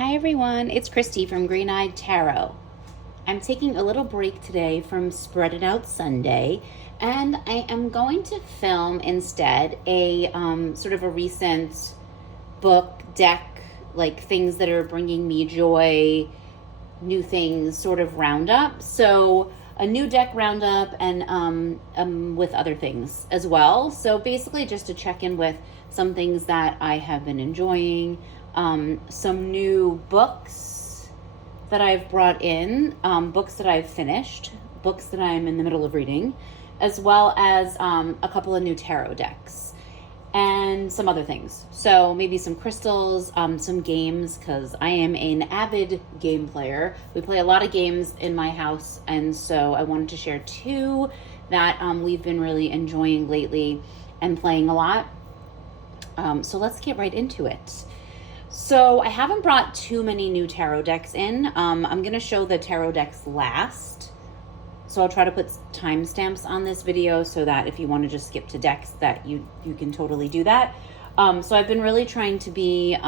Hi everyone, it's Christy from Green Eyed Tarot. I'm taking a little break today from Spread It Out Sunday, and I am going to film instead a sort of a recent book deck, like things that are bringing me joy, new things, sort of roundup. So a new deck roundup and with other things as well. So basically just to check in with some things that I have been enjoying, some new books that I've brought in, books that I've finished, books that I'm in the middle of reading, as well as a couple of new tarot decks and some other things. So maybe some crystals, some games, because I am an avid game player. We play a lot of games in my house, and so I wanted to share two that we've been really enjoying lately and playing a lot. So let's get right into it. So I haven't brought too many new tarot decks in. I'm going to show the tarot decks last. So I'll try to put timestamps on this video so that if you want to just skip to decks that you can totally do that. So I've been really trying to be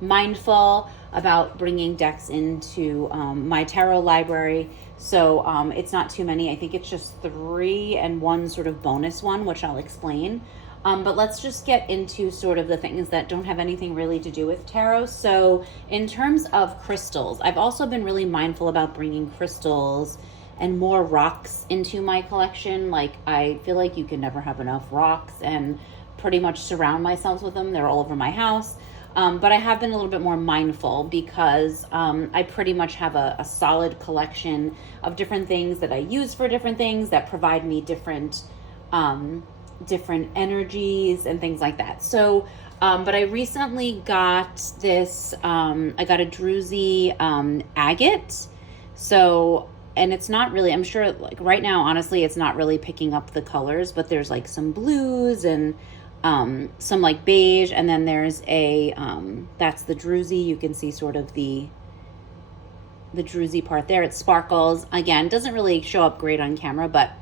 mindful about bringing decks into my tarot library. So it's not too many. I think it's just 3 and one sort of bonus one, which I'll explain. But let's just get into sort of the things that don't have anything really to do with tarot. So in terms of crystals, I've also been really mindful about bringing crystals and more rocks into my collection. Like, I feel like you can never have enough rocks, and pretty much surround myself with them. They're all over my house. But I have been a little bit more mindful because I pretty much have a solid collection of different things that I use for different things that provide me different energies and things like that. So, but I recently got this, I got a druzy agate. So, and it's not really, I'm sure, like right now, honestly, it's not really picking up the colors, but there's like some blues and some like beige, and then there's a, that's the druzy. You can see sort of the druzy part there. It sparkles. Again, doesn't really show up great on camera, but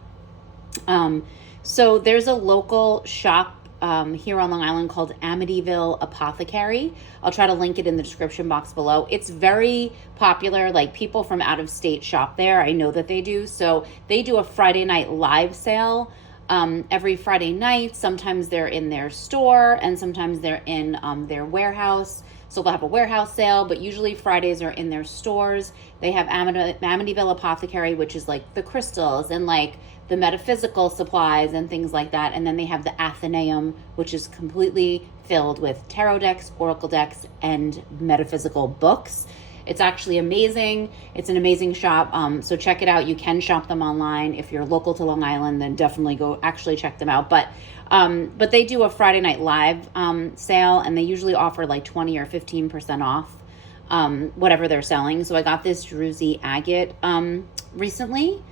so there's a local shop here on Long Island called Amityville Apothecary. I'll try to link it in the description box below. It's very popular. Like, people from out of state shop there. I know that they do. So they do a Friday night live sale every Friday night. Sometimes they're in their store and sometimes they're in their warehouse. So they'll have a warehouse sale, but usually Fridays are in their stores. They have Amityville Apothecary, which is like the crystals and like the metaphysical supplies and things like that. And then they have the Athenaeum, which is completely filled with tarot decks, oracle decks, and metaphysical books. It's actually amazing. It's an amazing shop. So check it out. You can shop them online. If you're local to Long Island, then definitely go actually check them out. But they do a Friday night live sale, and they usually offer like 20 or 15% off whatever they're selling. So I got this druzy agate recently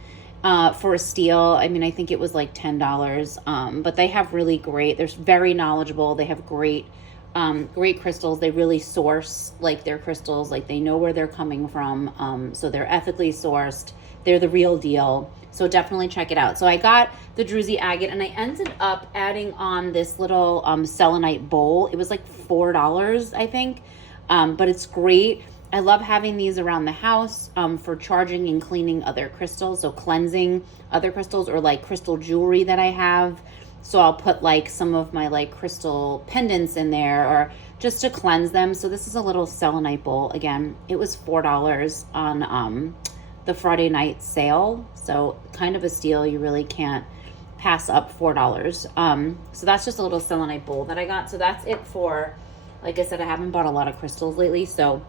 for a steal. I mean, I think it was like $10, but they have really great, they're very knowledgeable. They have great crystals. They really source like their crystals, like they know where they're coming from. So they're ethically sourced. They're the real deal. So definitely check it out. So I got the druzy agate, and I ended up adding on this little selenite bowl. It was like $4, I think. But it's great. I love having these around the house for charging and cleaning other crystals. So cleansing other crystals or like crystal jewelry that I have. So I'll put like some of my like crystal pendants in there, or just to cleanse them. So this is a little selenite bowl. Again, it was $4 on the Friday night sale. So kind of a steal. You really can't pass up $4. So that's just a little selenite bowl that I got. So that's it for, like I said, I haven't bought a lot of crystals lately. So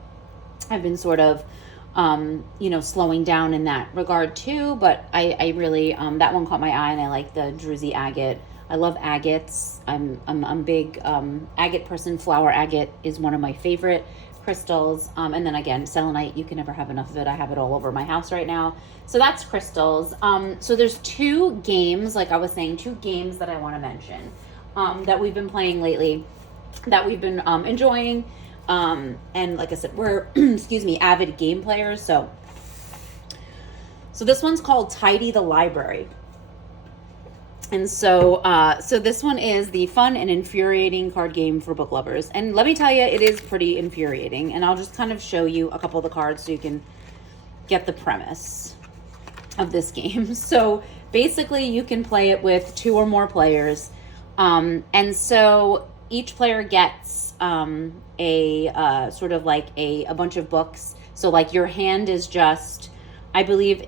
I've been sort of, slowing down in that regard too. But I really, that one caught my eye, and I like the druzy agate. I love agates. I'm a big agate person. Flower agate is one of my favorite crystals. And then again, selenite, you can never have enough of it. I have it all over my house right now. So that's crystals. So there's 2 games, like I was saying, 2 games that I want to mention that we've been playing lately, that we've been enjoying. And like I said, we're, avid game players. So this one's called Tidy the Library. And so, so this one is the fun and infuriating card game for book lovers. And let me tell you, it is pretty infuriating. And I'll just kind of show you a couple of the cards so you can get the premise of this game. So basically, you can play it with 2 or more players. And so each player gets a sort of like a bunch of books. So like your hand is just, I believe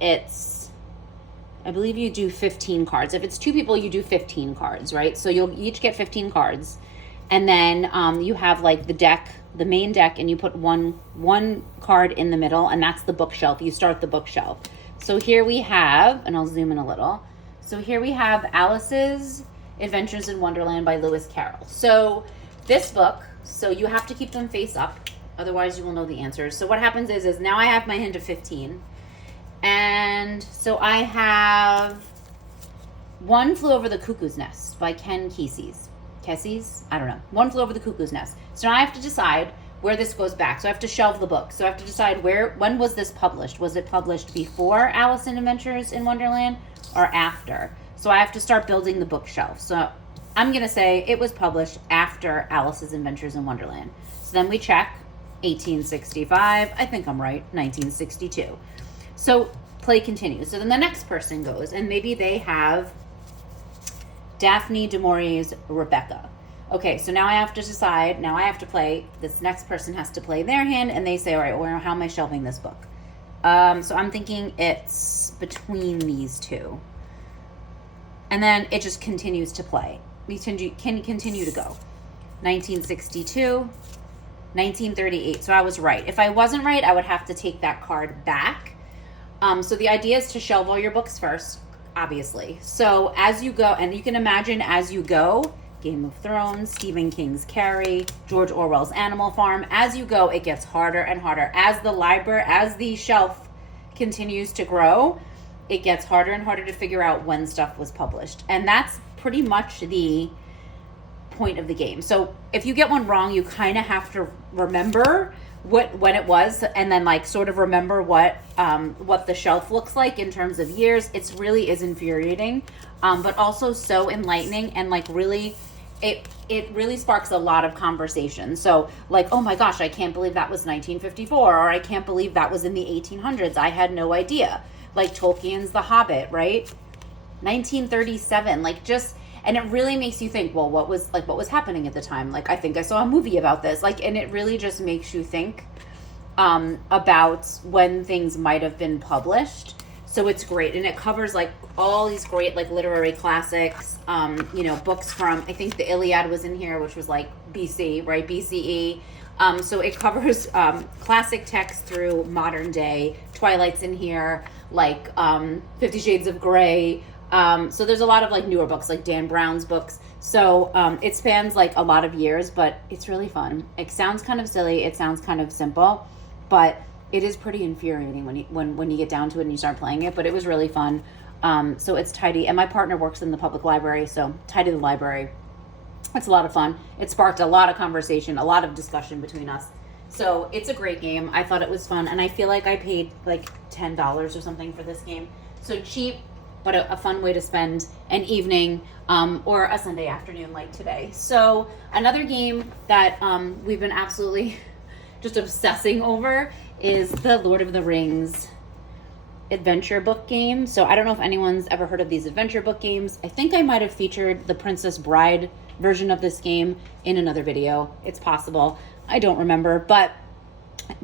you do 15 cards. If it's 2 people, you do 15 cards, right? So you'll each get 15 cards. And then you have like the main deck, and you put one card in the middle, and that's the bookshelf. You start the bookshelf. So here we have, and I'll zoom in a little. So here we have Alice's Adventures in Wonderland by Lewis Carroll. So this book, so you have to keep them face up, otherwise you will know the answers. So what happens is now I have my hand of 15. And so I have One Flew Over the Cuckoo's Nest by Ken Kesey's. I don't know. One Flew Over the Cuckoo's Nest. So now I have to decide where this goes back. So I have to shelve the book. So I have to decide when was this published? Was it published before Alice in Adventures in Wonderland or after? So I have to start building the bookshelf. So I'm going to say it was published after Alice's Adventures in Wonderland. So then we check 1865. I think I'm right. 1962. So play continues. So then the next person goes, and maybe they have Daphne du Maurier's Rebecca. Okay, so now I have to decide. Now I have to play. This next person has to play their hand, and they say, all right, well, how am I shelving this book? So I'm thinking it's between these 2. And then it just continues to play. We can continue to go. 1962, 1938. So I was right. If I wasn't right, I would have to take that card back. So the idea is to shelve all your books first, obviously. So as you go, and you can imagine as you go, Game of Thrones, Stephen King's Carrie, George Orwell's Animal Farm, as you go, it gets harder and harder. As the shelf continues to grow, it gets harder and harder to figure out when stuff was published. And that's pretty much the point of the game. So if you get one wrong, you kind of have to remember when it was, and then like sort of remember what the shelf looks like in terms of years. It's really is infuriating, but also so enlightening, and like really it really sparks a lot of conversation. So like, oh my gosh, I can't believe that was 1954, or I can't believe that was in the 1800s. I had no idea. Like Tolkien's The Hobbit, right? 1937, like just. And it really makes you think, well, what was happening at the time? Like, I think I saw a movie about this. Like, and it really just makes you think about when things might have been published. So it's great. And it covers like all these great like literary classics, books from, I think the Iliad was in here, which was like BC, right? BCE. So it covers classic texts through modern day. Twilight's in here, like 50 Shades of Grey. So there's a lot of like newer books, like Dan Brown's books. So it spans like a lot of years, but it's really fun. It sounds kind of silly. It sounds kind of simple, but it is pretty infuriating when you get down to it and you start playing it. But it was really fun. So it's tidy, and my partner works in the public library, so tidy the library. It's a lot of fun. It sparked a lot of conversation, a lot of discussion between us. So it's a great game. I thought it was fun, and I feel like I paid like $10 or something for this game. So cheap, but a fun way to spend an evening or a Sunday afternoon like today. So another game that we've been absolutely just obsessing over is the Lord of the Rings adventure book game. So I don't know if anyone's ever heard of these adventure book games. I think I might have featured the Princess Bride version of this game in another video. It's possible. I don't remember, but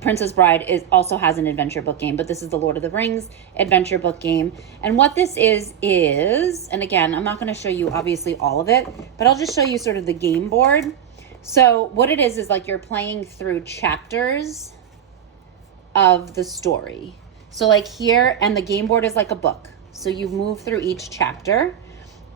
Princess Bride also has an adventure book game, but this is the Lord of the Rings adventure book game. And what this is, and again, I'm not going to show you obviously all of it, but I'll just show you sort of the game board. So what it is like you're playing through chapters of the story. So like here, and the game board is like a book. So you move through each chapter.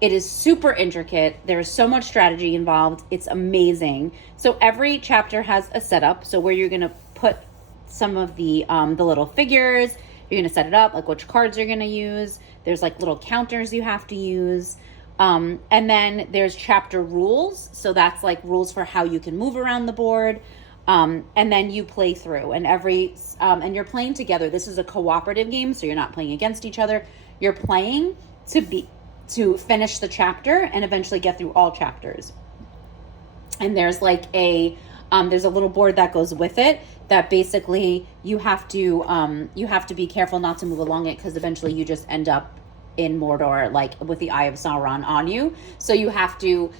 It is super intricate. There's so much strategy involved. It's amazing. So every chapter has a setup. So where you're going to put some of the little figures, you're going to set it up, like which cards you're going to use. There's like little counters you have to use. And then there's chapter rules. So that's like rules for how you can move around the board. And then you play through, and and you're playing together. This is a cooperative game, so you're not playing against each other. You're playing to to finish the chapter and eventually get through all chapters. And there's like there's a little board that goes with it that basically you have to be careful not to move along it, because eventually you just end up in Mordor, like with the Eye of Sauron on you. So you have to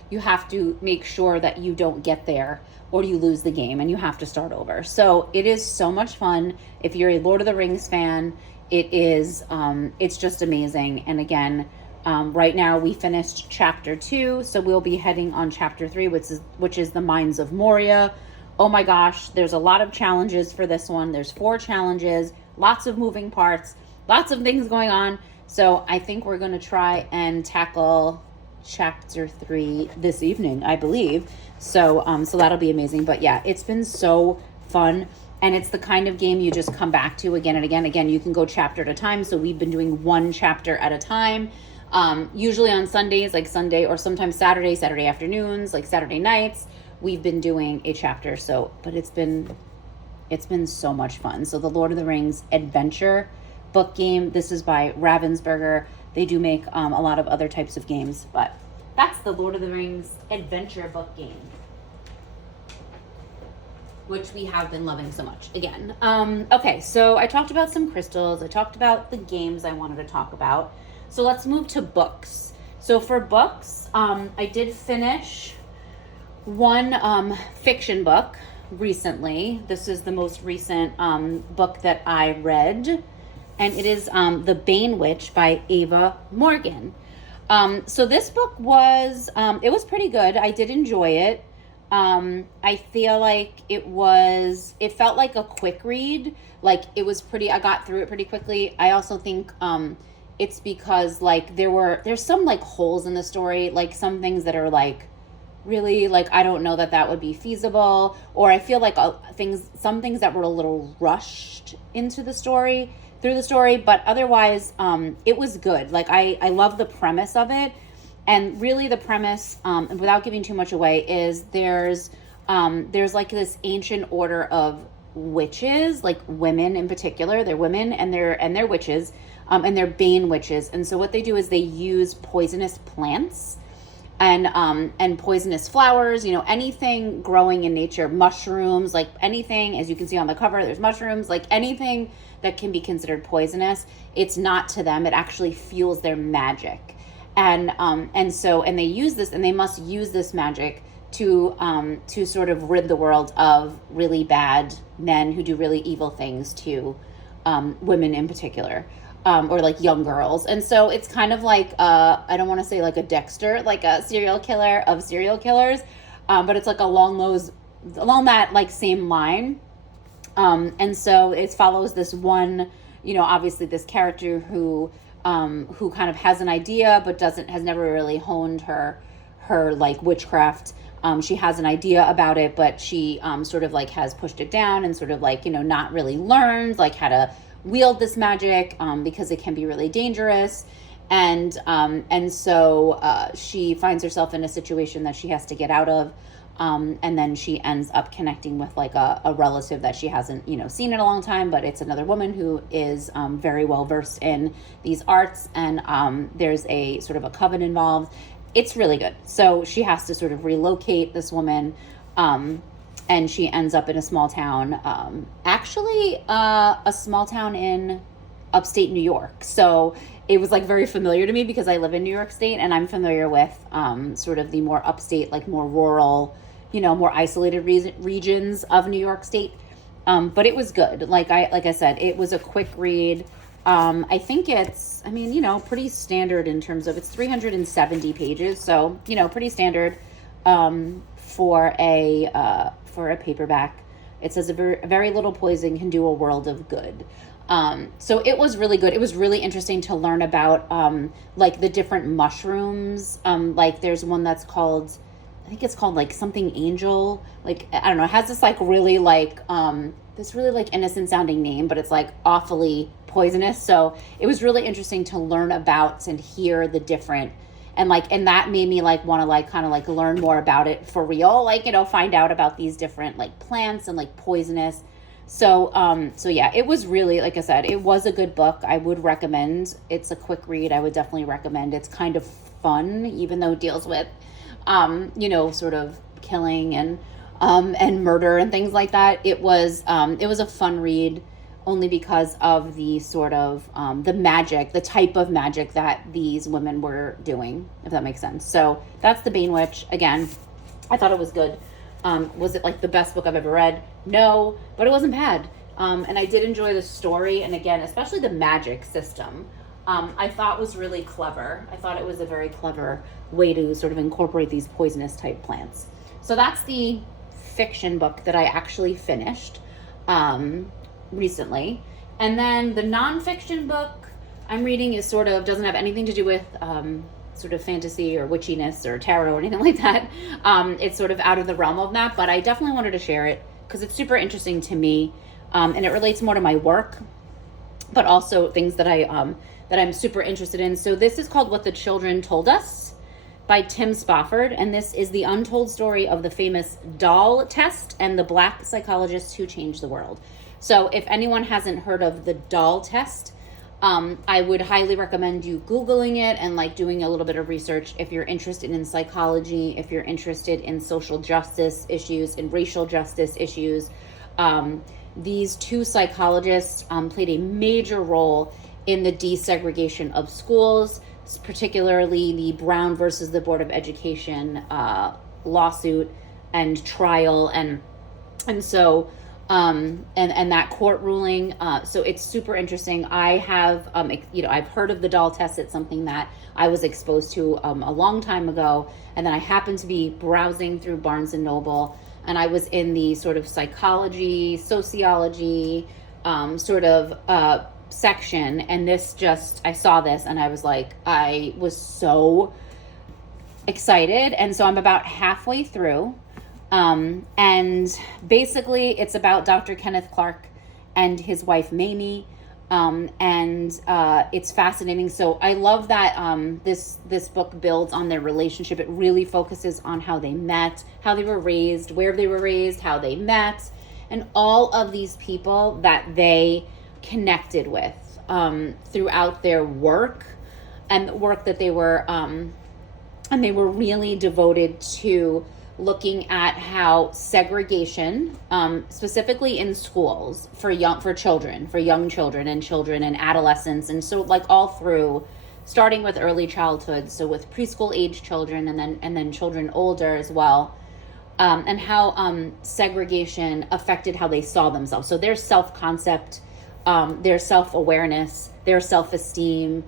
make sure that you don't get there or you lose the game and you have to start over. So it is so much fun. If you're a Lord of the Rings fan, it's just amazing. And again, right now we finished chapter 2, so we'll be heading on chapter 3, which is the Mines of Moria. Oh my gosh, there's a lot of challenges for this one. There's 4 challenges, lots of moving parts, lots of things going on. So I think we're going to try and tackle chapter 3 this evening, I believe. So that'll be amazing. But yeah, it's been so fun. And it's the kind of game you just come back to again and again. Again, you can go chapter at a time. So we've been doing 1 chapter at a time. Usually on Sundays, like Sunday, or sometimes Saturday afternoons, like Saturday nights, we've been doing a chapter. So, but it's been so much fun. So the Lord of the Rings Adventure book game. This is by Ravensburger. They do make a lot of other types of games, but that's the Lord of the Rings Adventure book game, which we have been loving so much. Again, okay, so I talked about some crystals. I talked about the games I wanted to talk about. So let's move to books. So for books, I did finish one fiction book recently. This is the most recent book that I read, and it is The Bane Witch by Ava Morgan. So this book was, it was pretty good. I did enjoy it. I feel like it felt like a quick read. Like it was I got through it pretty quickly. I also think it's because like there's some like holes in the story, like some things that are like really like, I don't know that would be feasible, or I feel like some things that were a little rushed through the story, but otherwise it was good. Like I love the premise of it. And really the premise, and without giving too much away, is there's like this ancient order of witches, like women in particular. They're women and they're witches, and they're Bane witches. And so what they do is they use poisonous plants and poisonous flowers, anything growing in nature, mushrooms, like anything, as you can see on the cover, there's mushrooms, like anything that can be considered poisonous. It's not to them. It actually fuels their magic. And they use this, and they must use this magic to sort of rid the world of really bad men who do really evil things to women in particular, or like young girls. And so it's kind of like I don't want to say like a Dexter, like a serial killer of serial killers, but it's like along that like same line. And so it follows this one, obviously this character who kind of has an idea but has never really honed her like witchcraft. She has an idea about it, but she sort of like has pushed it down and sort of like, not really learned like how to wield this magic, because it can be really dangerous. And so she finds herself in a situation that she has to get out of. And then she ends up connecting with like a relative that she hasn't, seen in a long time, but it's another woman who is very well versed in these arts. And there's a sort of a coven involved. It's really good. So she has to sort of relocate this woman, and she ends up in a small town, actually a small town in upstate New York. So it was like very familiar to me because I live in New York State, and I'm familiar with sort of the more upstate, like more rural, more isolated regions of New York State. But it was good. Like I said, it was a quick read. I think it's, pretty standard in terms of, it's 370 pages. So, pretty standard for a paperback. It says a very little poison can do a world of good. So it was really good. It was really interesting to learn about like the different mushrooms. Like there's one that's called, I think it's called like something angel. Like, I don't know, it has this like really like this really like innocent sounding name, but it's like awfully poisonous. So it was really interesting to learn about and hear the different, and that made me like want to like kind of like learn more about it for real, like, find out about these different like plants and like poisonous So yeah, it was really, like I said, it was a good book. I would recommend. It's a quick read. I would definitely recommend. It's kind of fun, even though it deals with, sort of killing and murder and things like that. It was a fun read, only because of the sort of the magic, the type of magic that these women were doing, if that makes sense. So that's The Bane Witch. Again, I thought it was good. Was it like the best book I've ever read? No, but it wasn't bad. And I did enjoy the story, and again, especially the magic system. I thought was really clever. I thought it was a very clever way to sort of incorporate these poisonous type plants. So that's the fiction book that I actually finished recently. And then the nonfiction book I'm reading is sort of, doesn't have anything to do with sort of fantasy or witchiness or tarot or anything like that. It's sort of out of the realm of that, but I definitely wanted to share it because it's super interesting to me, and it relates more to my work, but also things that I'm super interested in. So this is called What the Children Told Us by Tim Spofford, and this is the untold story of the famous doll test and the black psychologists who changed the world. So if anyone hasn't heard of the doll test, I would highly recommend you Googling it and like doing a little bit of research if you're interested in psychology, if you're interested in social justice issues, in racial justice issues. These two psychologists played a major role in the desegregation of schools, particularly the Brown versus the Board of Education lawsuit and trial, and so and that court ruling. So it's super interesting. I have, I've heard of the doll test. It's something that I was exposed to a long time ago. And then I happened to be browsing through Barnes and Noble, and I was in the sort of psychology, sociology, section. And I saw this and I was like, I was so excited. And so I'm about halfway through. And basically it's about Dr. Kenneth Clark and his wife Mamie. It's fascinating. So I love that this book builds on their relationship. It really focuses on how they met, how they were raised, where they were raised, how they met, and all of these people that they connected with throughout their work, and the work that they were and they were really devoted to looking at how segregation, specifically in schools for young children and adolescents, and so like all through, starting with early childhood, so with preschool age children and then children older as well, and how segregation affected how they saw themselves. So their self-concept, their self-awareness, their self-esteem,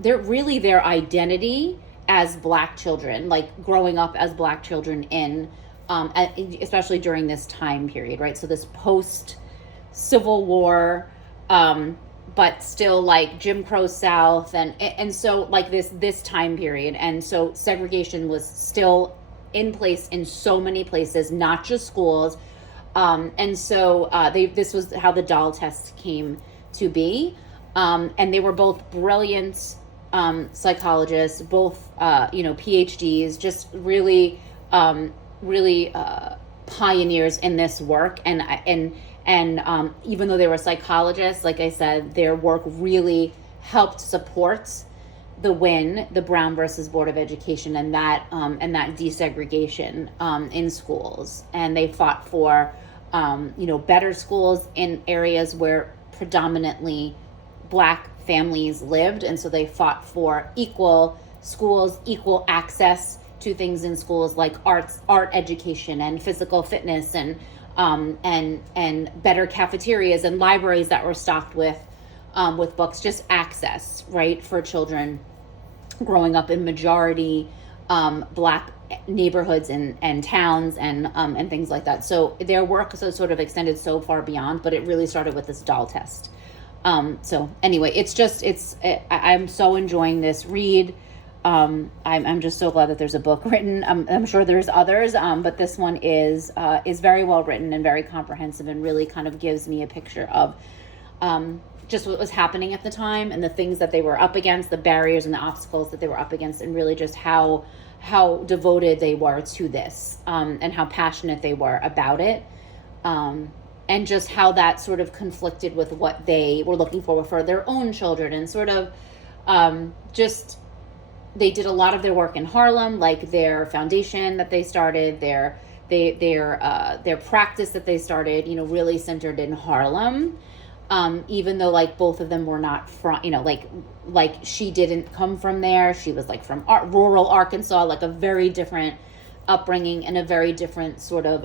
their identity as Black children, like growing up as Black children especially during this time period, right? So this post-Civil War, but still like Jim Crow South, and so like this time period, and so segregation was still in place in so many places, not just schools, and so this was how the doll test came to be, and they were both brilliant psychologists, both PhDs, just really pioneers in this work, and even though they were psychologists, like I said, their work really helped support the Brown versus Board of Education and that desegregation in schools, and they fought for better schools in areas where predominantly Black families lived, and so they fought for equal schools, equal access to things in schools like art education and physical fitness, and better cafeterias and libraries that were stocked with books, just access, right, for children growing up in majority Black neighborhoods and towns and things like that. So their work so sort of extended so far beyond, but it really started with this doll test. So anyway, I'm so enjoying this read. I'm just so glad that there's a book written. I'm sure there's others, but this one is very well written and very comprehensive, and really kind of gives me a picture of just what was happening at the time and the things that they were up against, the barriers and the obstacles that they were up against, and really just how devoted they were to this, and how passionate they were about it. and just how that sort of conflicted with what they were looking for their own children, and sort of just they did a lot of their work in Harlem, like their foundation that they started, their practice that they started, you know, really centered in Harlem. Even though like both of them were not from, you know, like she didn't come from there. She was like from rural Arkansas, like a very different upbringing and a very different sort of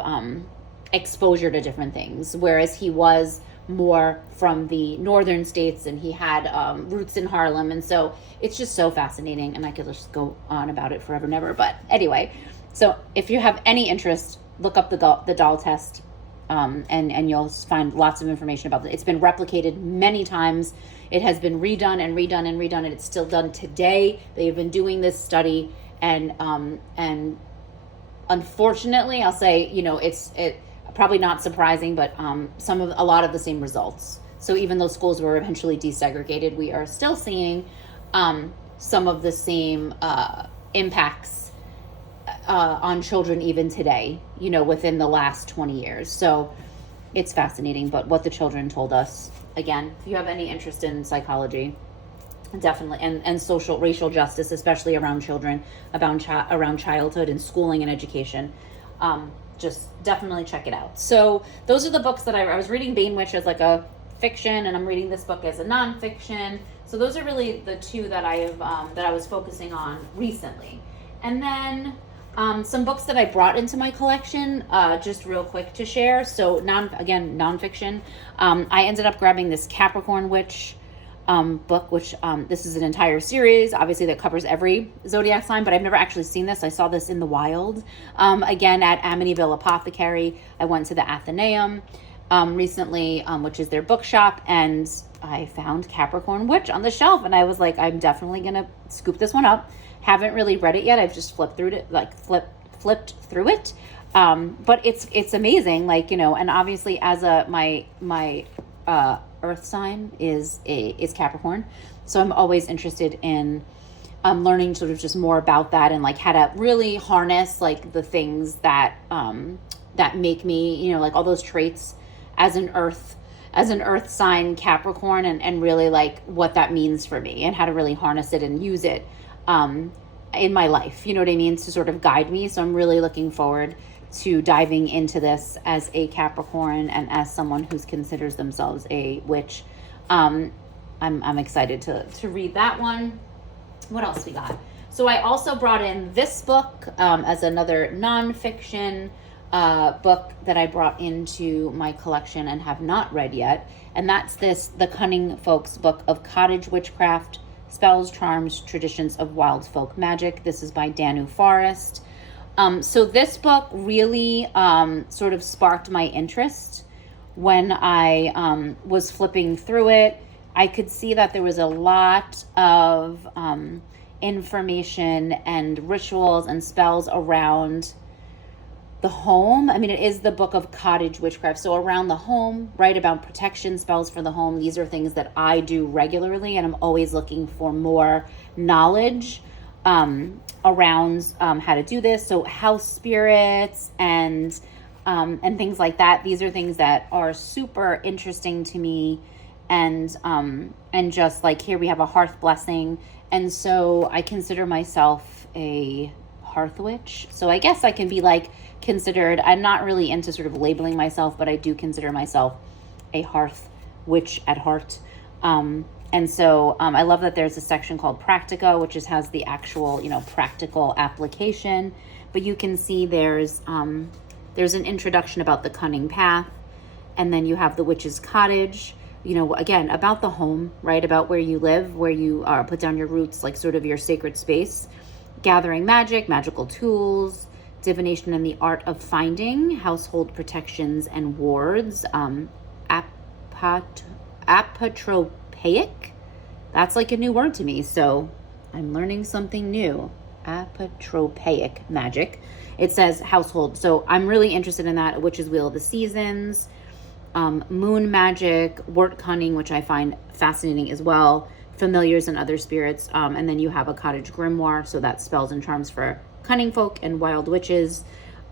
exposure to different things. Whereas he was more from the northern states, and he had roots in Harlem. And so it's just so fascinating, and I could just go on about it forever and ever. But anyway, so if you have any interest, look up the doll test. And you'll find lots of information about it. It's been replicated many times. It has been redone and redone and redone, and it's still done today. They've been doing this study, and unfortunately, I'll say, you know, it probably not surprising, but a lot of the same results. So even though schools were eventually desegregated, we are still seeing some of the same impacts on children even today, you know, within the last 20 years. So it's fascinating. But what the children told us, again, if you have any interest in psychology, definitely, and racial justice, especially around children, around childhood and schooling and education, just definitely check it out. So those are the books that I was reading. Bainwitch as like a fiction, and I'm reading this book as a nonfiction. So those are really the two that I was focusing on recently. And then some books that I brought into my collection, just real quick to share. So nonfiction. I ended up grabbing this Capricorn Witch book, which this is an entire series, obviously, that covers every zodiac sign, but I've never actually seen this. I saw this in the wild. Again, at Amityville Apothecary. I went to the Athenaeum recently, which is their bookshop, and I found Capricorn Witch on the shelf, and I was like, I'm definitely gonna scoop this one up. Haven't really read it yet. I've just flipped through it. But it's amazing. Like, you know, and obviously as my earth sign is Capricorn. So I'm always interested in learning sort of just more about that, and like how to really harness like the things that make me, you know, like all those traits as an earth sign Capricorn, and really like what that means for me, and how to really harness it and use it in my life, you know what I mean, to sort of guide me. So I'm really looking forward to diving into this as a Capricorn, and as someone who considers themselves a witch. I'm excited to read that one. What else we got? So I also brought in this book as another nonfiction book that I brought into my collection and have not read yet, and that's The Cunning Folks Book of Cottage Witchcraft, Spells, Charms, Traditions of Wild Folk Magic. This is by Danu Forrest. So this book really sort of sparked my interest when I was flipping through it. I could see that there was a lot of information and rituals and spells around the home. I mean, it is the book of cottage witchcraft. So around the home, right, about protection spells for the home. These are things that I do regularly, and I'm always looking for more knowledge around how to do this. So house spirits and things like that. These are things that are super interesting to me. And just like here we have a hearth blessing. And so I consider myself a hearth witch. So I guess I can be like considered, I'm not really into sort of labeling myself, but I do consider myself a hearth witch at heart. And so I love that there's a section called Practica, which has the actual, you know, practical application. But you can see there's an introduction about the cunning path. And then you have the witch's cottage, you know, again, about the home, right? About where you live, where you put down your roots, like sort of your sacred space. Gathering magic, magical tools, divination and the art of finding, household protections and wards, apotropaic. That's like a new word to me, so I'm learning something new. Apotropaic magic. It says household, so I'm really interested in that. Witch's Wheel of the Seasons, moon magic, wort cunning, which I find fascinating as well, familiars and other spirits, and then you have a cottage grimoire, so that's spells and charms for cunning folk and wild witches,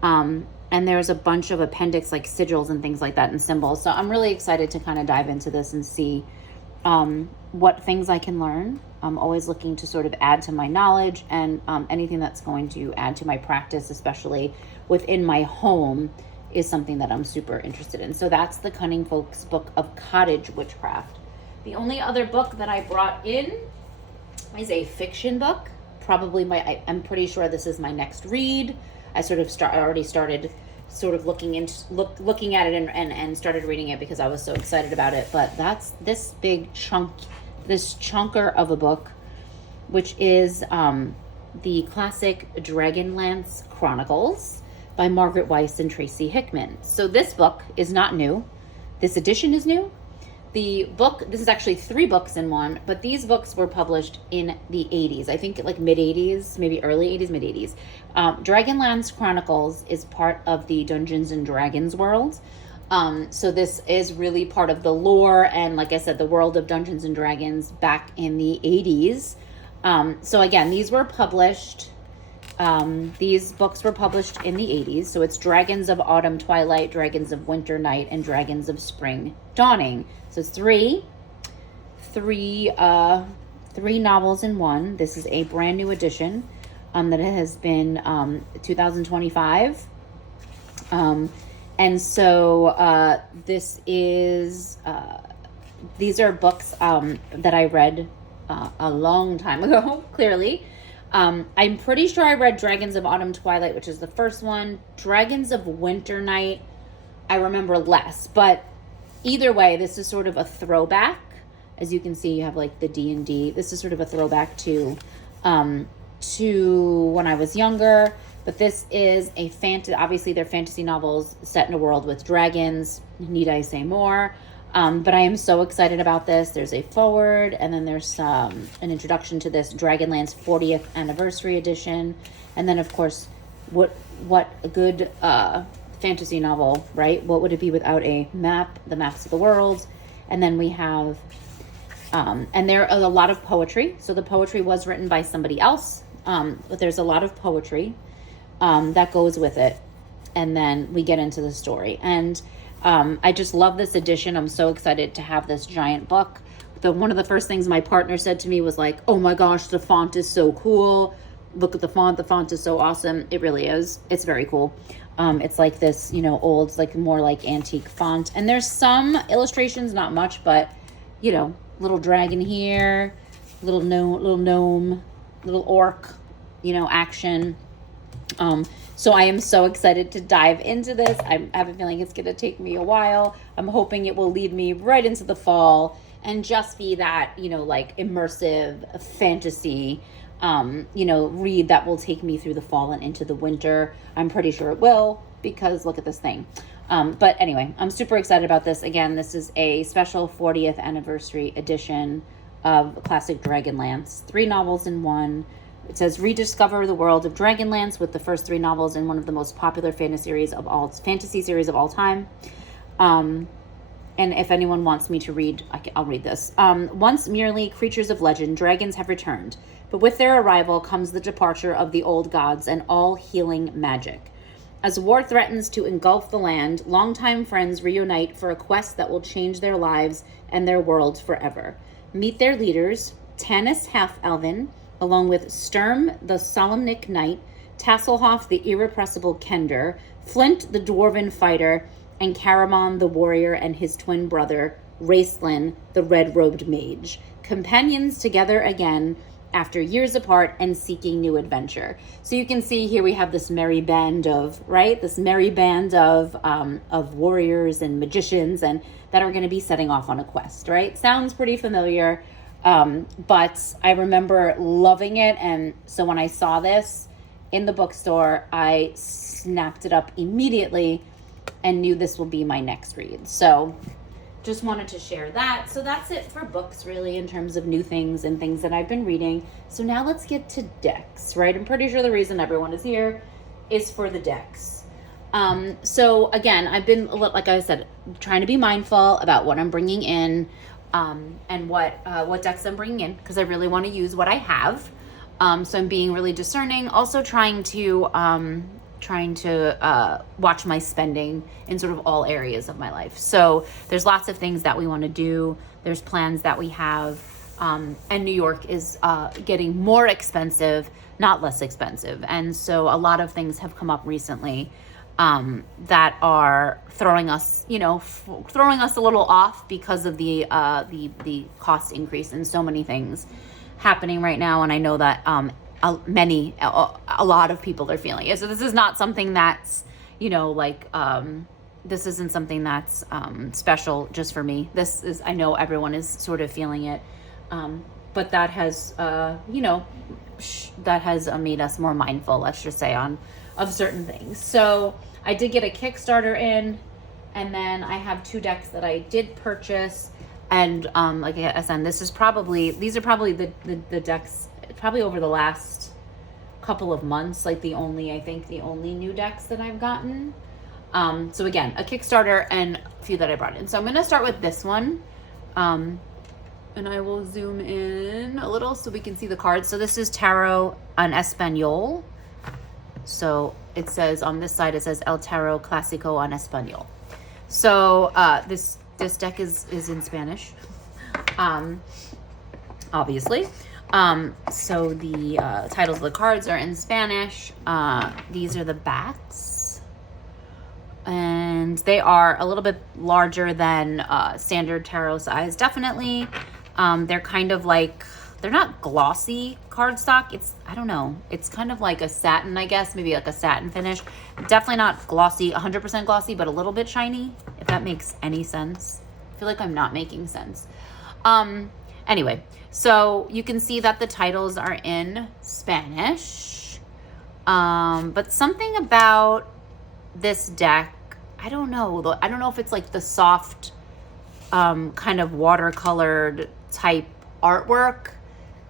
and And there's a bunch of appendix, like sigils and things like that, and symbols. So I'm really excited to kind of dive into this and see what things I can learn. I'm always looking to sort of add to my knowledge, and anything that's going to add to my practice, especially within my home, is something that I'm super interested in. So that's the Cunning Folks book of cottage witchcraft. The only other book that I brought in is a fiction book. I'm pretty sure this is my next read. I already started sort of looking at it and started reading it because I was so excited about it. But that's this chunker of a book, which is the classic Dragonlance Chronicles by Margaret Weiss and Tracy Hickman. So this book is not new. This edition is new. This is actually 3 books in one, but these books were published in the 80s. I think like mid-80s, maybe early 80s, mid-80s. Dragonlance Chronicles is part of the Dungeons and Dragons world. So this is really part of the lore and, like I said, the world of Dungeons and Dragons back in the 80s. So again, these books were published in the 80s. So it's Dragons of Autumn Twilight, Dragons of Winter Night, and Dragons of Spring Dawning. So it's three novels in one. This is a brand new edition that has been 2025. And so these are books that I read a long time ago, clearly. I'm pretty sure I read Dragons of Autumn Twilight, which is the first one. Dragons of Winter Night, I remember less. But either way, this is sort of a throwback. As you can see, you have like the D&D. This is sort of a throwback to when I was younger. But this is obviously they're fantasy novels set in a world with dragons. Need I say more? But I am so excited about this. There's a foreword, and then there's an introduction to this Dragonlance 40th Anniversary Edition. And then, of course, what a good fantasy novel, right? What would it be without a map, the maps of the world? And then we have, and there are a lot of poetry. So the poetry was written by somebody else, but there's a lot of poetry that goes with it. And then we get into the story. And I just love this edition. I'm so excited to have this giant book. One of the first things my partner said to me was like, oh my gosh, the font is so cool. Look at the font. The font is so awesome. It really is. It's very cool. It's like this, old, like more like antique font. And there's some illustrations, not much, but, little dragon here, little gnome, little orc, action. So I am so excited to dive into this. I have a feeling it's going to take me a while. I'm hoping it will lead me right into the fall and just be that, like immersive fantasy, read that will take me through the fall and into the winter. I'm pretty sure it will, because look at this thing. But anyway, I'm super excited about this. Again, this is a special 40th anniversary edition of Classic Dragonlance. 3 novels in one. It says, rediscover the world of Dragonlance with the first 3 novels in one of the most popular fantasy series of all time. And if anyone wants me to read, I'll read this. Once merely creatures of legend, dragons have returned. But with their arrival comes the departure of the old gods and all healing magic. As war threatens to engulf the land, longtime friends reunite for a quest that will change their lives and their world forever. Meet their leaders, Tanis Half-Elven, along with Sturm the Solemnic Knight, Tasselhoff the Irrepressible Kender, Flint the Dwarven Fighter, and Caramon the Warrior and his twin brother, Raistlin the Red-Robed Mage. Companions together again after years apart and seeking new adventure. So you can see here we have this merry band of warriors and magicians and that are going to be setting off on a quest, right? Sounds pretty familiar. But I remember loving it. And so when I saw this in the bookstore, I snapped it up immediately and knew this will be my next read. So just wanted to share that. So that's it for books, really, in terms of new things and things that I've been reading. So now let's get to decks, right? I'm pretty sure the reason everyone is here is for the decks. So again, I've been, like I said, trying to be mindful about what I'm bringing in. And what decks I'm bringing in, because I really want to use what I have. So I'm being really discerning. Also trying to watch my spending in sort of all areas of my life. So there's lots of things that we want to do. There's plans that we have, and New York is getting more expensive, not less expensive. And so a lot of things have come up recently that are throwing us, throwing us a little off because of the cost increase in so many things happening right now. And I know that a lot of people are feeling it. So this is not something that's, this isn't something that's special just for me. This is, I know everyone is sort of feeling it. But that has, made us more mindful, let's just say, of certain things. So I did get a Kickstarter in, and then I have 2 decks that I did purchase. And like I said, these are probably the decks probably over the last couple of months, like the only new decks that I've gotten. So again, a Kickstarter and a few that I brought in. So I'm going to start with this one. And I will zoom in a little so we can see the cards. So this is Tarot en Español. So it says on this side, it says El Tarot Clásico en Español. So this deck is in Spanish, obviously. So the titles of the cards are in Spanish. These are the backs. And they are a little bit larger than standard tarot size, definitely. They're kind of like, they're not glossy cardstock. I don't know. It's kind of like a satin, I guess, maybe like a satin finish. Definitely not glossy, 100% glossy, but a little bit shiny, if that makes any sense. I feel like I'm not making sense. Anyway, so you can see that the titles are in Spanish. But something about this deck, I don't know. I don't know if it's like the soft, kind of watercolored type artwork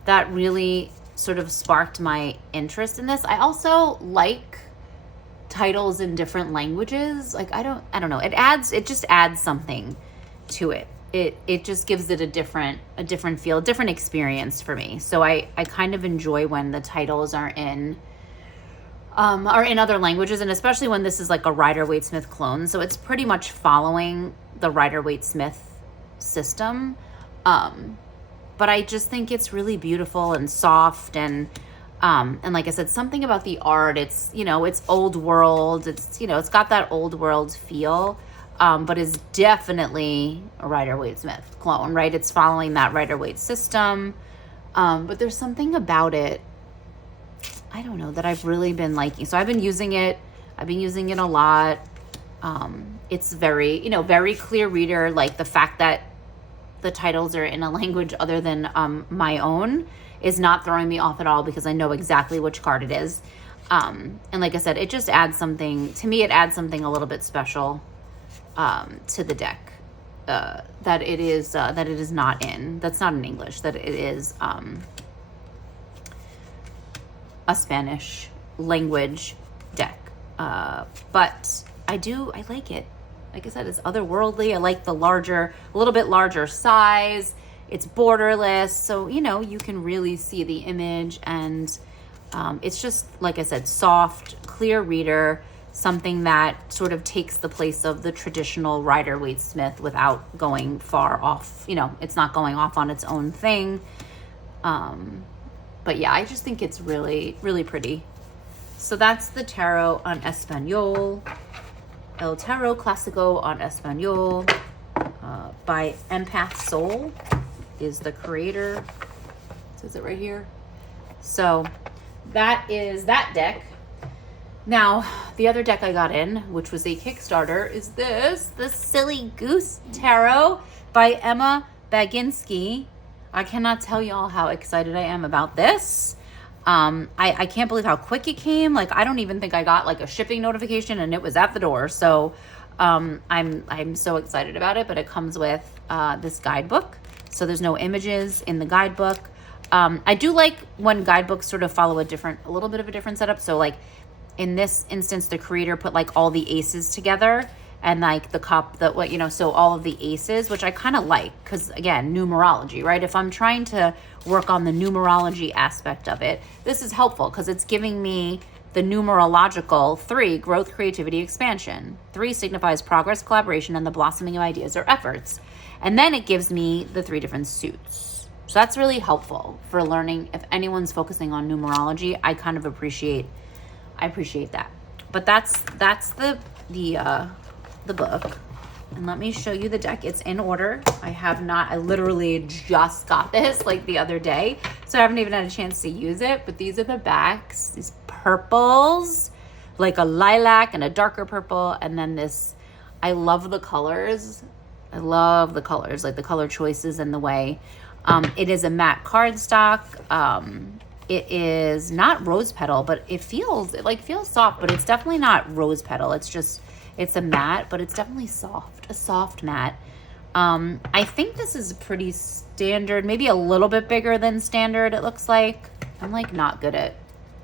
that really sort of sparked my interest in this. I also like titles in different languages. Like I don't know. It just adds something to it. It just gives it a different feel, different experience for me. So I kind of enjoy when the titles are in other languages, and especially when this is like a Rider-Waite-Smith clone. So it's pretty much following the Rider-Waite-Smith system. But I just think it's really beautiful and soft, and like I said, something about the art, it's, it's old world. It's, it's got that old world feel, but is definitely a Rider-Waite-Smith clone, right? It's following that Rider-Waite system. But there's something about it, I don't know, that I've really been liking. So I've been using it a lot. It's very, very clear reader. Like the fact that the titles are in a language other than my own is not throwing me off at all, because I know exactly which card it is. And like I said, it just adds something, to me, it adds something a little bit special to the deck that it is not in. That's not in English, that it is a Spanish language deck. But I like it. Like I said, it's otherworldly. I like the a little bit larger size. It's borderless. So, you can really see the image, and it's just, like I said, soft, clear reader, something that sort of takes the place of the traditional Rider-Waite-Smith without going far off. It's not going off on its own thing. But yeah, I just think it's really, really pretty. So that's the Tarot en Español. El Tarot Clásico en Español, by Empath Soul is the creator. It says it right here. So that is that deck. Now, the other deck I got in, which was a Kickstarter, is the Silly Goose Tarot by Emma Baginski. I cannot tell y'all how excited I am about this. I can't believe how quick it came. Like, I don't even think I got like a shipping notification, and it was at the door. So I'm so excited about it. But it comes with this guidebook. So there's no images in the guidebook. I do like when guidebooks sort of follow a little bit of a different setup. So like in this instance, the creator put like all the aces together, and like the cup, so all of the aces, which I kind of like, because again, numerology, right? If I'm trying to work on the numerology aspect of it, this is helpful, because it's giving me the numerological 3, growth, creativity, expansion. 3 signifies progress, collaboration, and the blossoming of ideas or efforts. And then it gives me the 3 different suits. So that's really helpful for learning. If anyone's focusing on numerology, I kind of appreciate that. But that's the book. And let me show you the deck. It's in order. I literally just got this like the other day, so I haven't even had a chance to use it. But these are the backs. These purples, like a lilac and a darker purple, and then this. I love the colors. Like the color choices and the way. It is a matte cardstock. It is not rose petal, but it feels soft, but it's definitely not rose petal. It's a matte, but it's definitely soft, a soft matte. I think this is pretty standard, maybe a little bit bigger than standard, it looks like. I'm like not good at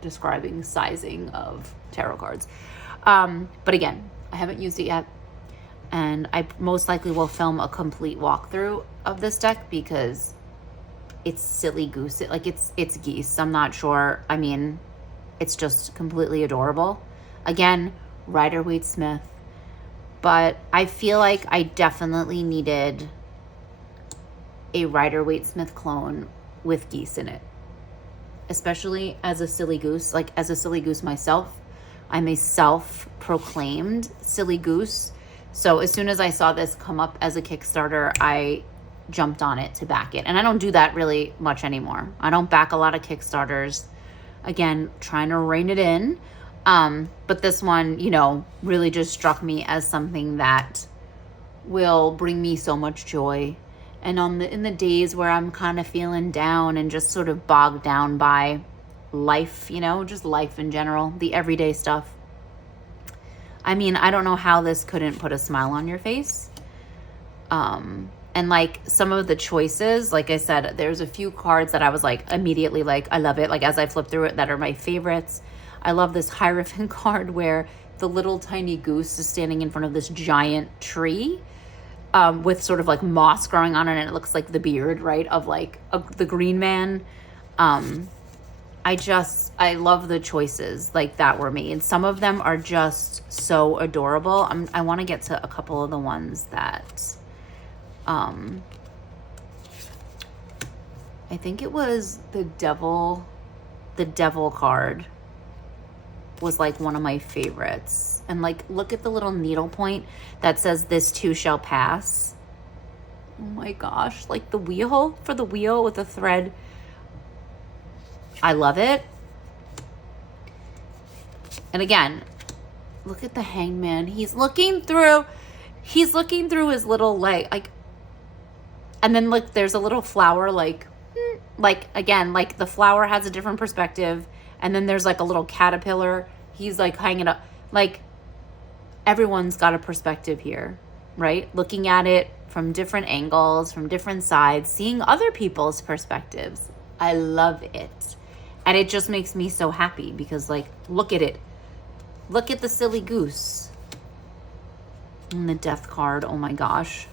describing sizing of tarot cards. But again, I haven't used it yet. And I most likely will film a complete walkthrough of this deck because it's silly goose. It's geese. I'm not sure. I mean, it's just completely adorable. Again, Rider-Waite-Smith. But I feel like I definitely needed a Rider-Waite-Smith clone with geese in it. Especially as a silly goose. Like, as a silly goose myself, I'm a self-proclaimed silly goose. So as soon as I saw this come up as a Kickstarter, I jumped on it to back it. And I don't do that really much anymore. I don't back a lot of Kickstarters. Again, trying to rein it in. But this one, really just struck me as something that will bring me so much joy. And in the days where I'm kind of feeling down and just sort of bogged down by life, just life in general, the everyday stuff. I mean, I don't know how this couldn't put a smile on your face. And like some of the choices, like I said, there's a few cards that I was like immediately like, I love it. Like as I flip through it, that are my favorites. I love this Hierophant card where the little tiny goose is standing in front of this giant tree with sort of like moss growing on it. And it looks like the beard, right, of like the Green Man. I love the choices like that were made. Some of them are just so adorable. I want to get to a couple of the ones that, I think it was the devil card was like one of my favorites. And like, look at the little needle point that says this too shall pass. Oh my gosh, like the wheel for the wheel with the thread. I love it. And again, look at the Hangman. He's looking through his little like, and then like there's a little flower like again, like the flower has a different perspective. And then there's like a little caterpillar. He's like hanging up. Like everyone's got a perspective here, right? Looking at it from different angles, from different sides, seeing other people's perspectives. I love it. And it just makes me so happy because like, look at it. Look at the silly goose. And the death card, oh my gosh.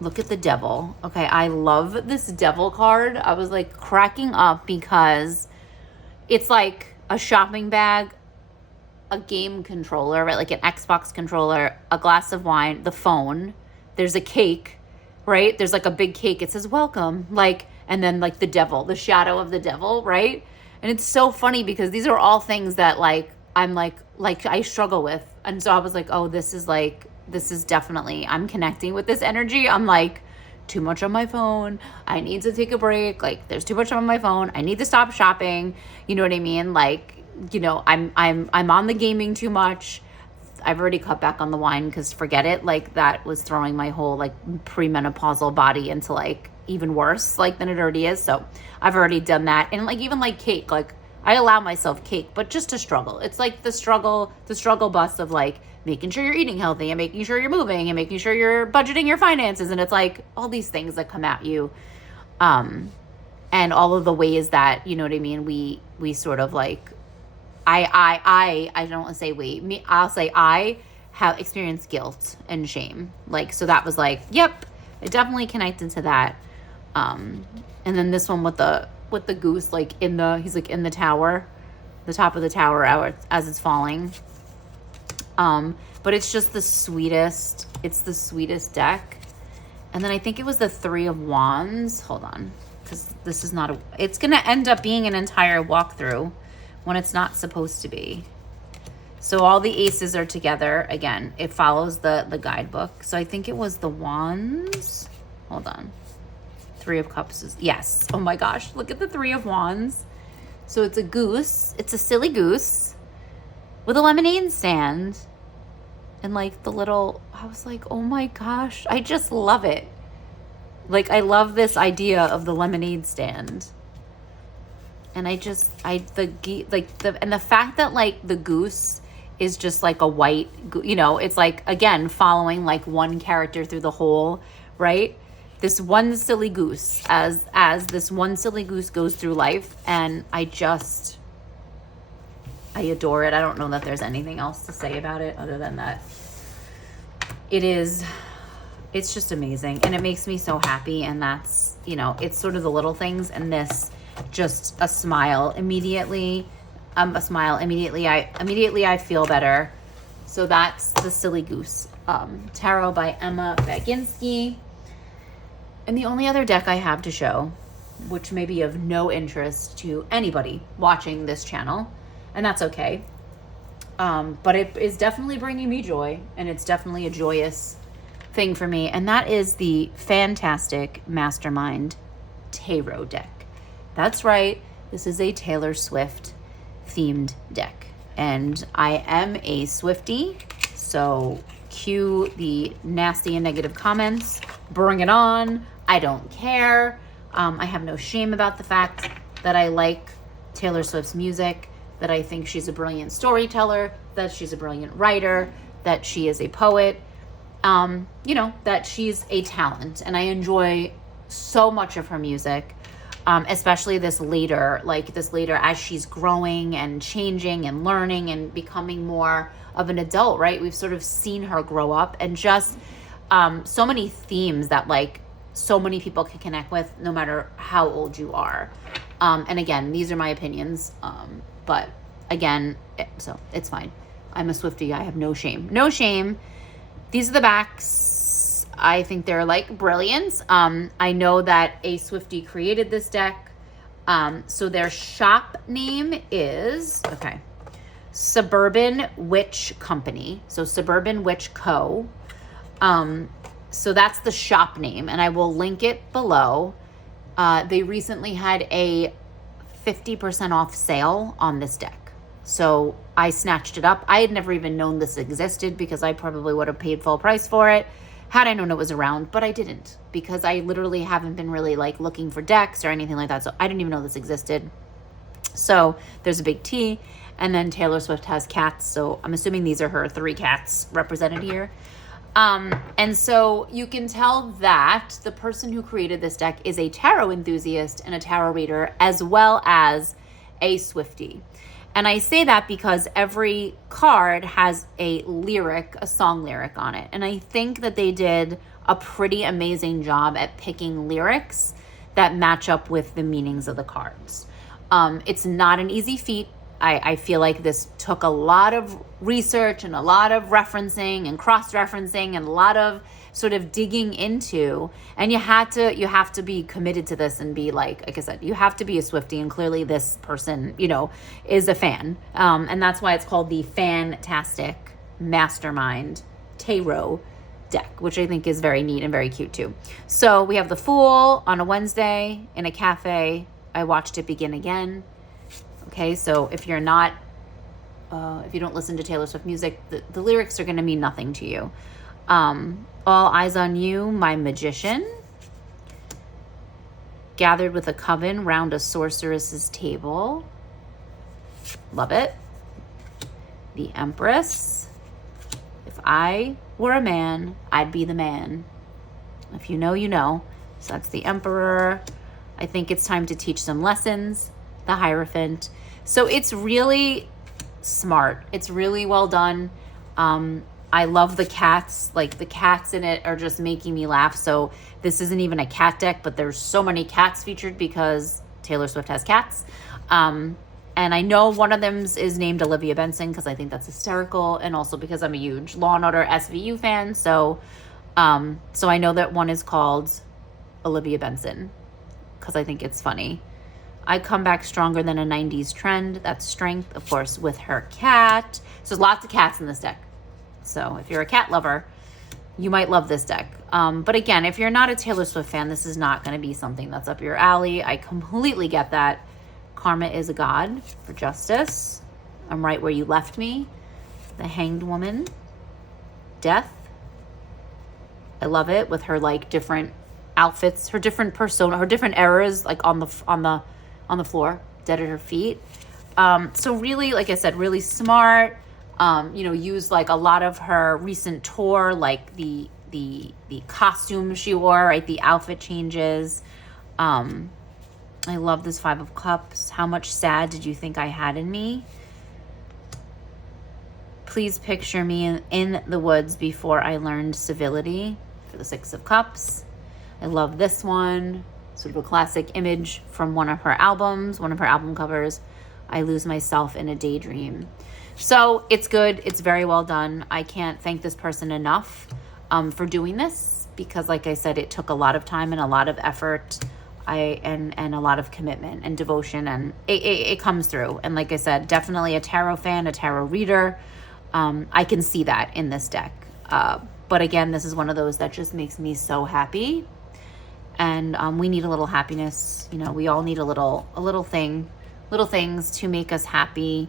Look at the devil. Okay, I love this devil card. I was like cracking up because it's like a shopping bag, a game controller, right? Like an Xbox controller, a glass of wine, the phone. There's a cake, right? There's like a big cake. It says welcome, like, and then like the devil, the shadow of the devil, right? And it's so funny because these are all things that like I'm like I struggle with. And so I was like, oh, this is definitely, I'm connecting with this energy. I'm like, too much on my phone. I need to take a break. Like, there's too much on my phone. I need to stop shopping. You know what I mean? Like, I'm on the gaming too much. I've already cut back on the wine because forget it. Like, that was throwing my whole like premenopausal body into like even worse like than it already is. So I've already done that. And like even like cake, like I allow myself cake, but just to struggle. It's like the struggle bus of like making sure you're eating healthy and making sure you're moving and making sure you're budgeting your finances. And it's like all these things that come at you. And all of the ways that, you know what I mean? We sort of like, I don't want to say I'll say I have experienced guilt and shame. Like, so that was like, yep, I definitely connected to that. And then this one with the with the goose, like he's like in the tower, the top of the tower as it's falling. But it's just the sweetest. It's the sweetest deck. And then I think it was the Three of Wands. Hold on, because this is not it's going to end up being an entire walkthrough when it's not supposed to be. So all the aces are together. Again, it follows the guidebook. So I think it was the Wands. Hold on. Three of Cups is, yes. Oh my gosh, look at the Three of Wands. So it's a goose. It's a silly goose with a lemonade stand. And like the little, I was like, oh my gosh, I just love it. Like, I love this idea of the lemonade stand. And and the fact that like the goose is just like a white, it's like, again, following like one character through the whole, right? This one silly goose, as this one silly goose goes through life. And I adore it. I don't know that there's anything else to say about it other than that it's just amazing. And it makes me so happy. And that's, it's sort of the little things. And this, just a smile immediately. I feel better. So that's the Silly Goose Tarot by Emma Baginski. And the only other deck I have to show, which may be of no interest to anybody watching this channel, and that's okay, but it is definitely bringing me joy, and it's definitely a joyous thing for me, and that is the fantastic Mastermind Tayrot Deck. That's right, this is a Taylor Swift themed deck, and I am a Swiftie, so cue the nasty and negative comments. Bring it on. I don't care. I have no shame about the fact that I like Taylor Swift's music, that I think she's a brilliant storyteller, that she's a brilliant writer, that she is a poet, that she's a talent. And I enjoy so much of her music, especially this later as she's growing and changing and learning and becoming more of an adult, right? We've sort of seen her grow up, and just so many themes that like so many people can connect with no matter how old you are. And again, these are my opinions, but again, so it's fine. I'm a Swiftie. I have no shame. These are the backs. I think they're like brilliant. I know that a Swiftie created this deck. So their shop name is, Suburban Witch Company. So Suburban Witch Co. So that's the shop name, and I will link it below. They recently had a 50% off sale on this deck. So I snatched it up. I had never even known this existed, because I probably would have paid full price for it had I known it was around, but I didn't, because I literally haven't been really like looking for decks or anything like that. So I didn't even know this existed. So there's a big T, and then Taylor Swift has cats. So I'm assuming these are her 3 cats represented here. And so you can tell that the person who created this deck is a tarot enthusiast and a tarot reader, as well as a Swiftie. And I say that because every card has a song lyric on it. And I think that they did a pretty amazing job at picking lyrics that match up with the meanings of the cards. It's not an easy feat. I feel like this took a lot of research and a lot of referencing and cross-referencing and a lot of sort of digging into, and you have to be committed to this and be like I said, you have to be a Swiftie, and clearly this person, is a fan. And that's why it's called the Fantastic Mastermind Tayrot Deck, which I think is very neat and very cute too. So we have the Fool on a Wednesday in a cafe. I watched it begin again. Okay, so if you're not, if you don't listen to Taylor Swift music, the lyrics are going to mean nothing to you. All Eyes on You, My Magician. Gathered with a Coven Round a Sorceress's Table. Love it. The Empress. If I were a man, I'd be the man. If you know, you know. So that's the Emperor. I think it's time to teach some lessons. The Hierophant. So it's really smart. It's really well done. I love the cats. Like, the cats in it are just making me laugh. So this isn't even a cat deck, but there's so many cats featured because Taylor Swift has cats. And I know one of them is named Olivia Benson because I think that's hysterical, and also because I'm a huge Law & Order SVU fan. So I know that one is called Olivia Benson because I think it's funny. I come back stronger than a 90s trend. That's strength, of course, with her cat. So there's lots of cats in this deck. So if you're a cat lover, you might love this deck. But again, if you're not a Taylor Swift fan, this is not going to be something that's up your alley. I completely get that. Karma is a god for justice. I'm right where you left me. The Hanged Woman. Death. I love it with her like different outfits, her different persona, her different eras, like on the floor, dead at her feet. So really, like I said, really smart. Used like a lot of her recent tour, like the costume she wore, right? The outfit changes. I love this Five of Cups. How much sad did you think I had in me? Please picture me in the woods before I learned civility, for the Six of Cups. I love this one. Sort of a classic image from one of her albums, one of her album covers. I lose myself in a daydream. So it's good. It's very well done. I can't thank this person enough for doing this because, like I said, it took a lot of time and a lot of effort. And a lot of commitment and devotion, and it comes through. And like I said, definitely a tarot fan, a tarot reader. I can see that in this deck. But again, this is one of those that just makes me so happy. And we need a little happiness. We all need a little things to make us happy,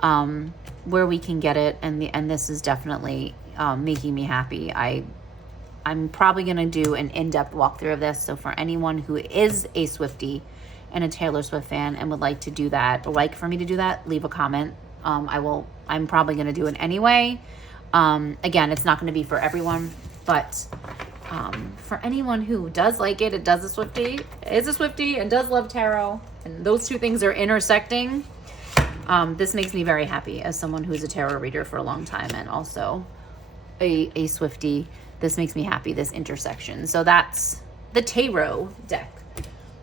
where we can get it. And this is definitely making me happy. I'm probably going to do an in-depth walkthrough of this. So for anyone who is a Swiftie and a Taylor Swift fan and would like to do that, or like for me to do that, leave a comment. I'm probably going to do it anyway. Again, it's not going to be for everyone, but for anyone who does like it, is a Swiftie and does love tarot, and those two things are intersecting, this makes me very happy as someone who's a tarot reader for a long time and also a Swiftie. This makes me happy, this intersection. So that's the Tayrot deck.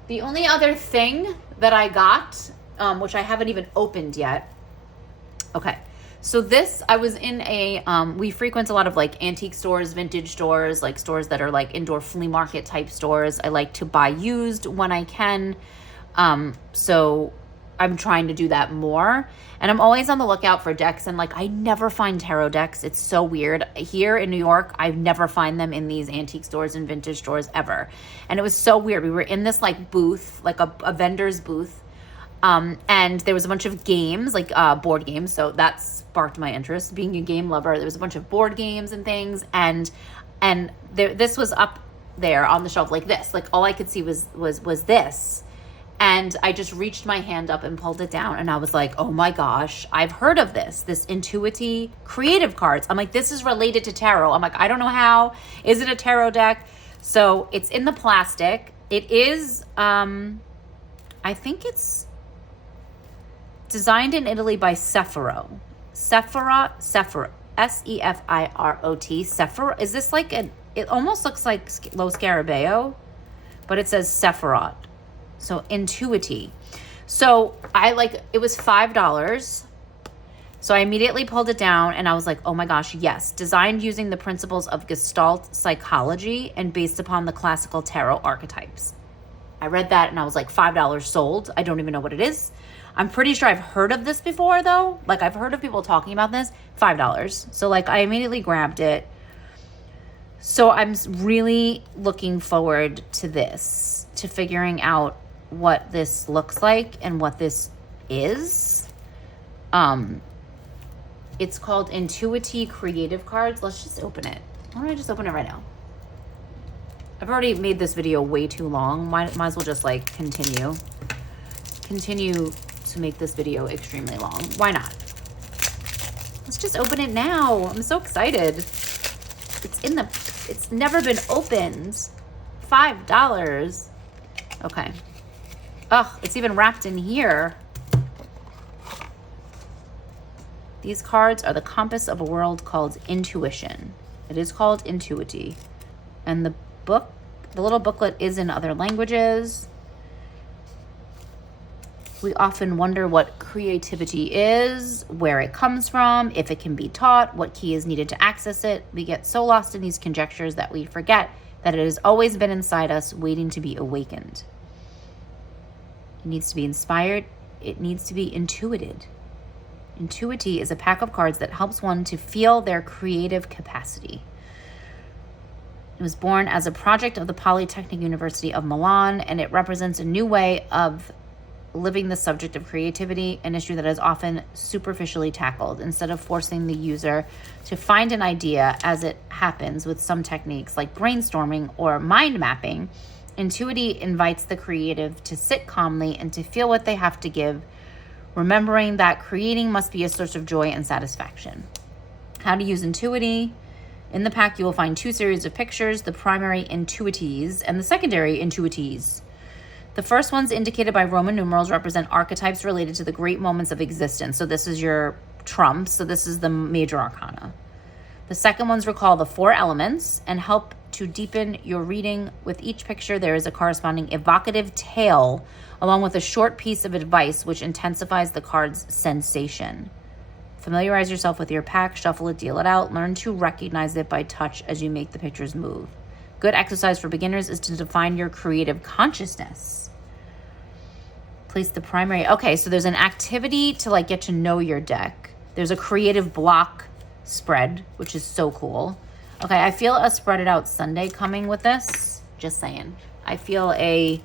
The only other thing that I got, which I haven't even opened yet. Okay, so this, I was in we frequent a lot of like antique stores, vintage stores, like stores that are like indoor flea market type stores. I like to buy used when I can. So I'm trying to do that more. And I'm always on the lookout for decks. And like, I never find tarot decks. It's so weird. Here in New York, I never find them in these antique stores and vintage stores ever. And it was so weird. We were in this like booth, like a vendor's booth. And there was a bunch of games, like board games. So that sparked my interest. Being a game lover, there was a bunch of board games and things. And this was up there on the shelf like this. Like all I could see was this. And I just reached my hand up and pulled it down. And I was like, oh my gosh, I've heard of this Intuity creative cards. I'm like, this is related to tarot. I'm like, I don't know how. Is it a tarot deck? So it's in the plastic. It is, I think it's designed in Italy by Sephirot. Sephirot, Sephirot, Sefirot. Sephirot. Is this like it almost looks like Lo Scarabeo, but it says Sephirot. So Intuity. So it was $5. So I immediately pulled it down and I was like, oh my gosh, yes. Designed using the principles of Gestalt psychology and based upon the classical tarot archetypes. I read that and I was like, $5 sold. I don't even know what it is. I'm pretty sure I've heard of this before though. Like I've heard of people talking about this. $5. So like I immediately grabbed it. So I'm really looking forward to this, to figuring out what this looks like and what this is. It's called Intuity Creative Cards. Let's just open it. Why don't I just open it right now? I've already made this video way too long. Might as well just like continue to make this video extremely long. Why not? Let's just open it now. I'm so excited. It's never been opened. $5. Okay. Ugh, it's even wrapped in here. These cards are the compass of a world called intuition. It is called Intuity. And the little booklet is in other languages. We often wonder what creativity is, where it comes from, if it can be taught, what key is needed to access it. We get so lost in these conjectures that we forget that it has always been inside us, waiting to be awakened. It needs to be inspired. It needs to be intuited. Intuiti is a pack of cards that helps one to feel their creative capacity. It was born as a project of the Polytechnic University of Milan, and it represents a new way of living the subject of creativity, an issue that is often superficially tackled. Instead of forcing the user to find an idea as it happens with some techniques like brainstorming or mind mapping, Intuiti invites the creative to sit calmly and to feel what they have to give, remembering that creating must be a source of joy and satisfaction. How to use Intuiti. In the pack, you will find 2 series of pictures, the primary Intuities and the secondary Intuities. The first ones, indicated by Roman numerals, represent archetypes related to the great moments of existence. So this is your trumps. So this is the major arcana. The second ones recall the 4 elements and help to deepen your reading. With each picture, there is a corresponding evocative tale, along with a short piece of advice which intensifies the card's sensation. Familiarize yourself with your pack, shuffle it, deal it out. Learn to recognize it by touch as you make the pictures move. Good exercise for beginners is to define your creative consciousness. Place the primary. Okay, so there's an activity to like get to know your deck. There's a creative block spread, which is so cool. Okay, I feel a spread it out Sunday coming with this. Just saying. I feel a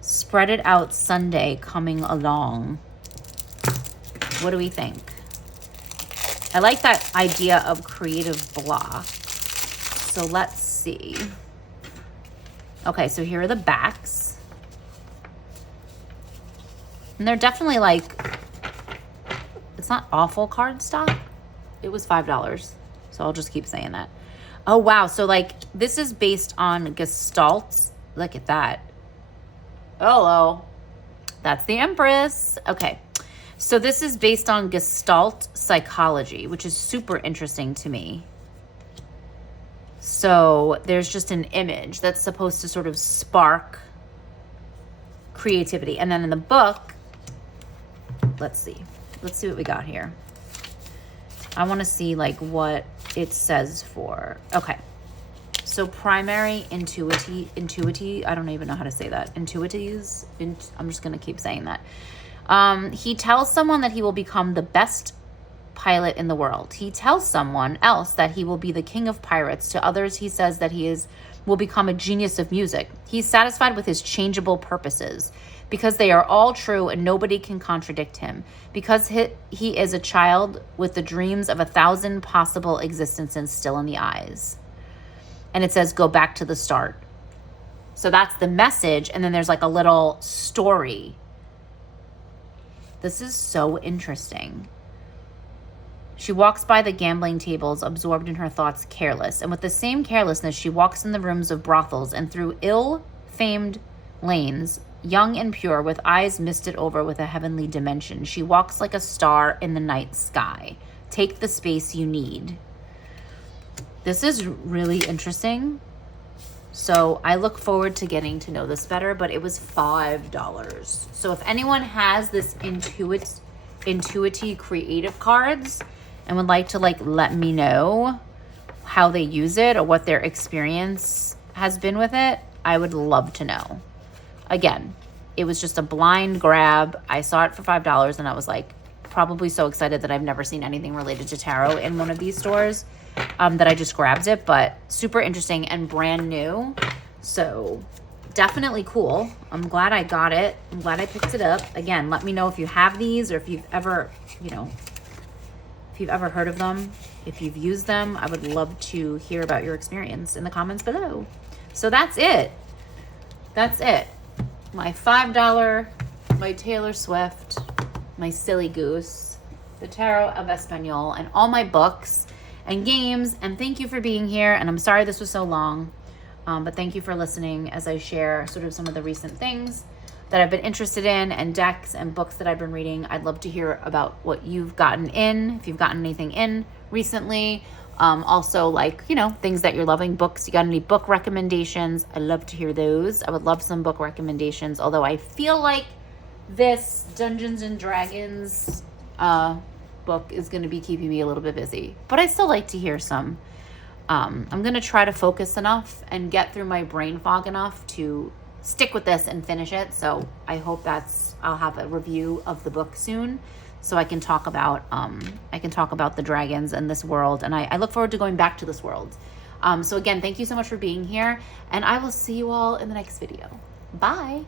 spread it out Sunday coming along. What do we think? I like that idea of creative block. So let's see. Okay, so here are the backs. And they're definitely like, it's not awful card stock. It was $5. So I'll just keep saying that. Oh, wow. So like this is based on Gestalt. Look at that. Hello. That's the Empress. Okay. So this is based on Gestalt psychology, which is super interesting to me. So there's just an image that's supposed to sort of spark creativity. And then in the book, let's see what we got here. I want to see like what it says for, okay. So primary intuiti, I don't even know how to say that. Intuities, I'm just going to keep saying that. He tells someone that he will become the best pilot in the world. He tells someone else that he will be the king of pirates. To others, he says that will become a genius of music. He's satisfied with his changeable purposes because they are all true and nobody can contradict him. Because he is a child with the dreams of 1,000 possible existences still in the eyes. And it says, go back to the start. So that's the message. And then there's like a little story. This is so interesting. She walks by the gambling tables, absorbed in her thoughts, careless. And with the same carelessness, she walks in the rooms of brothels and through ill-famed lanes, young and pure, with eyes misted over with a heavenly dimension. She walks like a star in the night sky. Take the space you need. This is really interesting. So I look forward to getting to know this better, but it was $5. So if anyone has this Intuiti creative cards and would like to like let me know how they use it or what their experience has been with it, I would love to know. Again, it was just a blind grab. I saw it for $5 and I was like probably so excited that I've never seen anything related to tarot in one of these stores. That I just grabbed it, but super interesting and brand new. So definitely cool. I'm glad I got it. I'm glad I picked it up. Again, let me know if you have these or if you've ever, if you've ever heard of them, if you've used them. I would love to hear about your experience in the comments below. So that's it. That's it. My $5, my Taylor Swift, my Silly Goose, the Tarot of Espanol, and all my books and games. And thank you for being here. And I'm sorry this was so long, but thank you for listening as I share sort of some of the recent things that I've been interested in and decks and books that I've been reading. I'd love to hear about what you've gotten in, if you've gotten anything in recently. Also like, things that you're loving, books. You got any book recommendations? I'd love to hear those. I would love some book recommendations, although I feel like this Dungeons and Dragons book is going to be keeping me a little bit busy. But I still like to hear some. I'm going to try to focus enough and get through my brain fog enough to stick with this and finish it. So I hope I'll have a review of the book soon, so I can talk about the dragons and this world. And I look forward to going back to this world. So again, thank you so much for being here, and I will see you all in the next video. Bye.